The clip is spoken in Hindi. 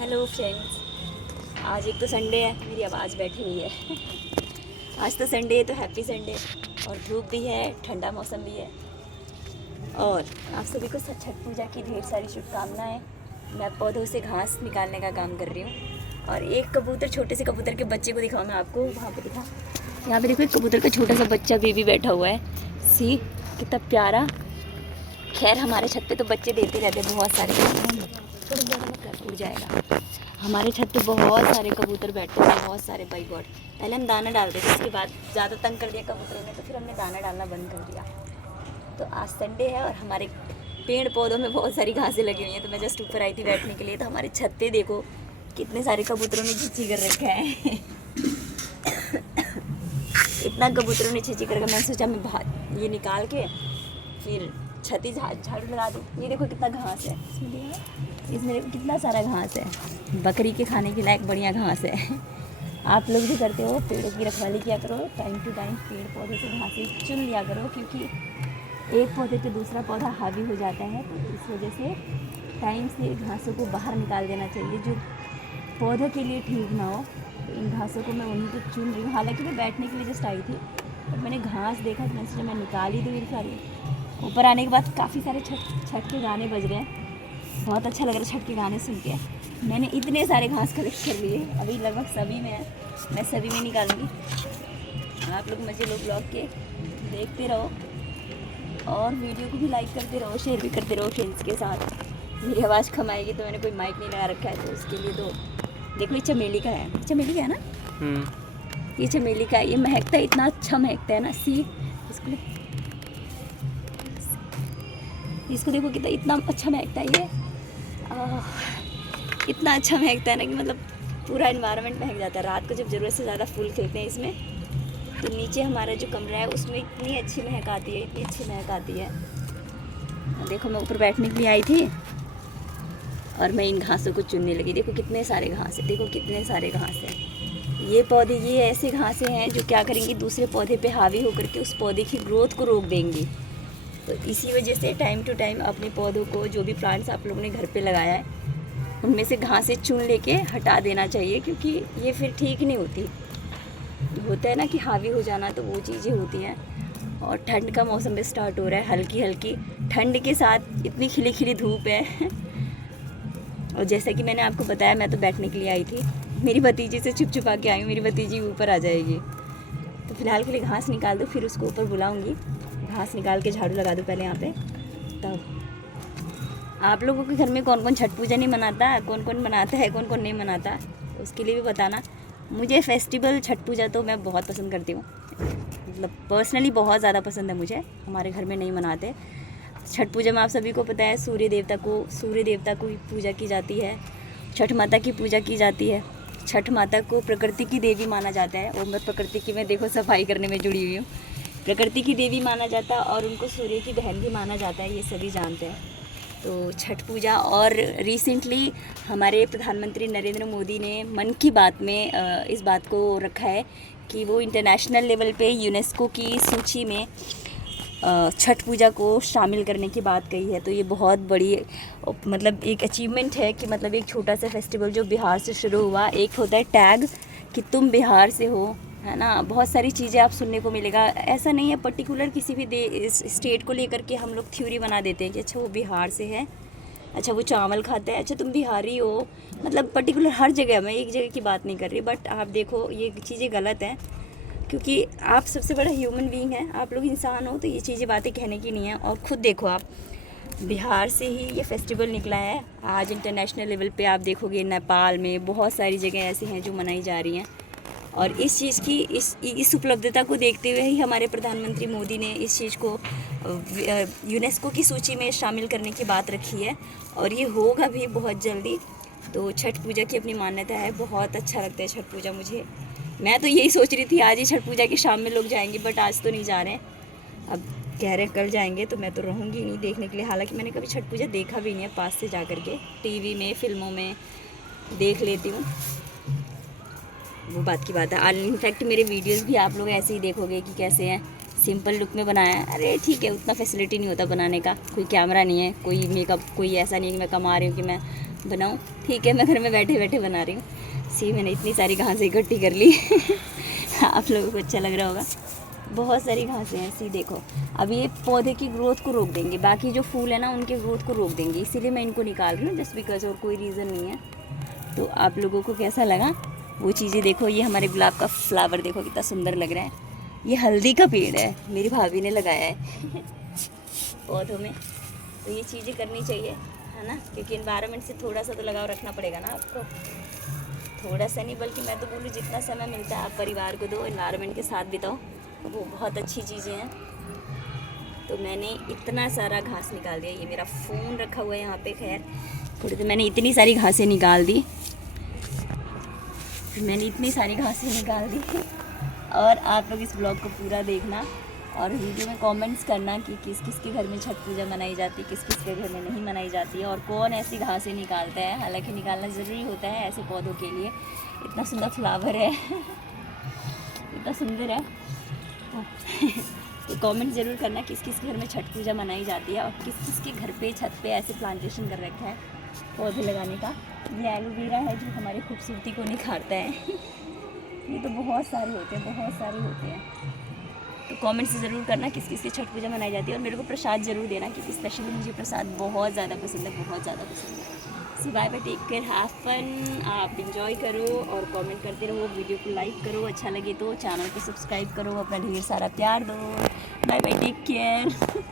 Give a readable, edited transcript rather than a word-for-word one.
हेलो फ्रेंड्स, आज एक तो संडे है। मेरी आवाज़ बैठी हुई है। आज तो संडे है तो हैप्पी संडे। और धूप भी है, ठंडा मौसम भी है। और आप सभी को छठ पूजा की ढेर सारी शुभकामनाएं। मैं पौधों से घास निकालने का काम कर रही हूँ। और एक कबूतर, छोटे से कबूतर के बच्चे को दिखाऊँ मैं आपको। वहाँ पे दिखा, यहाँ पे देखो एक कबूतर का छोटा सा बच्चा बेबी बैठा हुआ है। सी कितना प्यारा। खैर हमारे छत पे तो बच्चे देते रहते हैं बहुत सारे। थोड़ा ज़्यादा मत कर, उड़ जाएगा। हमारे छत पे बहुत सारे कबूतर बैठते हैं, बहुत सारे। बाई गॉड, पहले हम दाना डालते थे, उसके बाद ज़्यादा तंग कर दिया कबूतरों ने, तो फिर हमने दाना डालना बंद कर दिया। तो आज संडे है और हमारे पेड़ पौधों में बहुत सारी घासें लगी हुई हैं। तो मैं जस्ट ऊपर आई थी बैठने के लिए। तो हमारे छत पे देखो कितने सारे कबूतरों ने छिछी कर रखा है। इतना कबूतरों ने छिछी कर, मैंने सोचा मैं बाहर ये निकाल के फिर छती झाड़ू लगा दूँ। ये देखो कितना घास है इसमें देखो कितना सारा घास है। बकरी के खाने के लायक बढ़िया घास है। आप लोग भी करते हो, पेड़ों की रखवाली किया करो। टाइम टू टाइम पेड़ पौधे से घासें चुन लिया करो, क्योंकि एक पौधे पे दूसरा पौधा हावी हो जाता है। तो इस वजह से टाइम से घासों को बाहर निकाल देना चाहिए, जो पौधे के लिए ठीक ना हो। तो इन घासों को मैं उन्हीं को चुन रही हूँ। हालांकि मैं बैठने के लिए जस्ट आई थी, और मैंने घास देखा तो मैंने सोचा मैं निकाल ही दूँ ये सारी। ऊपर आने के बाद काफ़ी सारे छठ के गाने बज रहे हैं। बहुत अच्छा लग रहा है छठ के गाने सुन के। मैंने इतने सारे घास कलेक्ट कर लिए, अभी लगभग सभी में है। मैं सभी में निकालूंगी। आप लोग मज़े लो, ब्लॉग के देखते रहो और वीडियो को भी लाइक करते रहो, शेयर भी करते रहो फ्रेंड्स के साथ। मेरी आवाज़ कम आएगी तो मैंने कोई माइक नहीं लगा रखा है, तो उसके लिए तो देखो ये चमेली का है। चमेली का है ना, ये चमेली का। ये महकता है, इतना अच्छा महकता है ना। सी इसको देखो कितना, इतना अच्छा महकता है ये। इतना अच्छा महकता है ना कि मतलब पूरा एनवायरनमेंट महक जाता है। रात को जब ज़रूरत से ज़्यादा फूल खिलते हैं इसमें, तो नीचे हमारा जो कमरा है उसमें इतनी अच्छी महक आती है, इतनी अच्छी महक आती है। देखो मैं ऊपर बैठने के लिए आई थी और मैं इन घासों को चुनने लगी। देखो कितने सारे घास है, देखो कितने सारे घास हैं। ये पौधे, ये ऐसे घासें हैं जो क्या करेंगी, दूसरे पौधे पे हावी होकर के उस पौधे की ग्रोथ को रोक देंगी। तो इसी वजह से टाइम टू टाइम अपने पौधों को, जो भी प्लांट्स आप लोगों ने घर पे लगाया है, उनमें से घासें चुन लेके हटा देना चाहिए, क्योंकि ये फिर ठीक नहीं होती। होता है ना कि हावी हो जाना, तो वो चीज़ें होती हैं। और ठंड का मौसम भी स्टार्ट हो रहा है, हल्की हल्की ठंड के साथ इतनी खिली खिली धूप है। और जैसा कि मैंने आपको बताया, मैं तो बैठने के लिए आई थी। मेरी भतीजी से छुप छुपा के आई हूँ, मेरी भतीजी ऊपर आ जाएगी। तो फिलहाल के लिए घास निकाल दो, फिर उसको ऊपर बुलाऊँगी। घास निकाल के झाड़ू लगा दो पहले यहाँ पे। तब आप लोगों के घर में कौन कौन छठ पूजा नहीं मनाता, कौन कौन मनाता है, कौन कौन नहीं मनाता, उसके लिए भी बताना। मुझे फेस्टिवल छठ पूजा तो मैं बहुत पसंद करती हूँ, मतलब पर्सनली बहुत ज़्यादा पसंद है मुझे। हमारे घर में नहीं मनाते छठ पूजा में। आप सभी को पता है सूर्य देवता को पूजा की जाती है, छठ माता की पूजा की जाती है। छठ माता को प्रकृति की देवी माना जाता है, और मैं प्रकृति की, मैं देखो सफाई करने में जुड़ी हुई हूँ। प्रकृति की देवी माना जाता है और उनको सूर्य की बहन भी माना जाता है, ये सभी जानते हैं। तो छठ पूजा, और रिसेंटली हमारे प्रधानमंत्री नरेंद्र मोदी ने मन की बात में इस बात को रखा है कि वो इंटरनेशनल लेवल पे यूनेस्को की सूची में छठ पूजा को शामिल करने की बात कही है। तो ये बहुत बड़ी मतलब एक अचीवमेंट है कि मतलब एक छोटा सा फेस्टिवल जो बिहार से शुरू हुआ। एक होता है टैग कि तुम बिहार से हो, है ना। बहुत सारी चीज़ें आप सुनने को मिलेगा। ऐसा नहीं है पर्टिकुलर किसी भी स्टेट को लेकर के हम लोग थ्योरी बना देते हैं कि अच्छा वो बिहार से है, अच्छा वो चावल खाता है, अच्छा तुम बिहारी हो। मतलब पर्टिकुलर हर जगह, मैं एक जगह की बात नहीं कर रही, बट आप देखो ये चीज़ें गलत हैं, क्योंकि आप सबसे बड़ा ह्यूमन बीइंग है, आप लोग इंसान हो। तो ये चीज़ें बातें कहने की नहीं है। और ख़ुद देखो आप, बिहार से ही ये फेस्टिवल निकला है। आज इंटरनेशनल लेवल पे आप देखोगे नेपाल में बहुत सारी जगह ऐसी हैं जो मनाई जा रही हैं। और इस चीज़ की, इस उपलब्धता को देखते हुए ही हमारे प्रधानमंत्री मोदी ने इस चीज़ को यूनेस्को की सूची में शामिल करने की बात रखी है, और ये होगा भी बहुत जल्दी। तो छठ पूजा की अपनी मान्यता है, बहुत अच्छा लगता है छठ पूजा मुझे। मैं तो यही सोच रही थी आज ही छठ पूजा की शाम में लोग जाएंगे, बट आज तो नहीं जा रहे हैं। अब कह रहे हैं कल जाएंगे, तो मैं तो रहूँगी नहीं देखने के लिए। हालांकि मैंने कभी छठ पूजा देखा भी नहीं है पास से जा कर के, टीवी में, फिल्मों में देख लेती हूँ, वो बात की बात है। इनफैक्ट मेरे वीडियोस भी आप लोग ऐसे ही देखोगे कि कैसे हैं, सिंपल लुक में बनाया है। अरे ठीक है, उतना फैसिलिटी नहीं होता बनाने का, कोई कैमरा नहीं है, कोई मेकअप, कोई ऐसा नहीं है कि मैं कमा रही हूँ कि मैं बनाऊँ। ठीक है, मैं घर में बैठे बैठे बना रही हूँ। सी मैंने इतनी सारी घासें इकट्ठी कर ली। आप लोगों को अच्छा लग रहा होगा। बहुत सारी घासें हैं, सी देखो। अब ये पौधे की ग्रोथ को रोक देंगे, बाकी जो फूल है ना उनके ग्रोथ को रोक देंगे, इसीलिए मैं इनको निकाल रही हूँ, जस्ट बिकॉज, और कोई रीज़न नहीं है। तो आप लोगों को कैसा लगा वो चीज़ें देखो। ये हमारे गुलाब का फ्लावर देखो कितना सुंदर लग रहा है। ये हल्दी का पेड़ है, मेरी भाभी ने लगाया है पौधों में। तो ये चीज़ें करनी चाहिए, है ना, क्योंकि इन्वायरमेंट से थोड़ा सा तो लगाव रखना पड़ेगा ना आपको। थोड़ा सा नहीं बल्कि मैं तो बोलूँ जितना समय मिलता है आप परिवार को दो, इन्वायरमेंट के साथ बिताओ, वो बहुत अच्छी चीज़ें हैं। तो मैंने इतना सारा घास निकाल दिया। ये मेरा फ़ोन रखा हुआ है यहाँ पे, खैर थोड़ी तो मैंने इतनी सारी घासें निकाल दी। और आप लोग इस ब्लॉग को पूरा देखना और वीडियो में कमेंट्स करना कि किस किस के घर में छठ पूजा मनाई जाती है, किस किस के घर में नहीं मनाई जाती है, और कौन ऐसी घासें निकालता है। हालांकि निकालना ज़रूरी होता है ऐसे पौधों के लिए। इतना सुंदर फ्लावर है इतना सुंदर है। तो कमेंट ज़रूर करना किस किस घर में छठ पूजा मनाई जाती है और किस किस के घर पे छत पे ऐसे प्लांटेशन कर रखा है पौधे लगाने का। ये एलोवेरा है जो हमारी खूबसूरती को निखारता है। ये तो बहुत सारे होते हैं। तो कमेंट से ज़रूर करना किस किस की छठ पूजा मनाई जाती है, और मेरे को प्रसाद ज़रूर देना, क्योंकि स्पेशली मुझे प्रसाद बहुत ज़्यादा पसंद है। So bye bye, take care, have fun. आप इंजॉय करो और कमेंट करते रहो, वीडियो को लाइक करो, अच्छा लगे तो चैनल को सब्सक्राइब करो, अपना ढेर सारा प्यार दो। Bye bye, take care.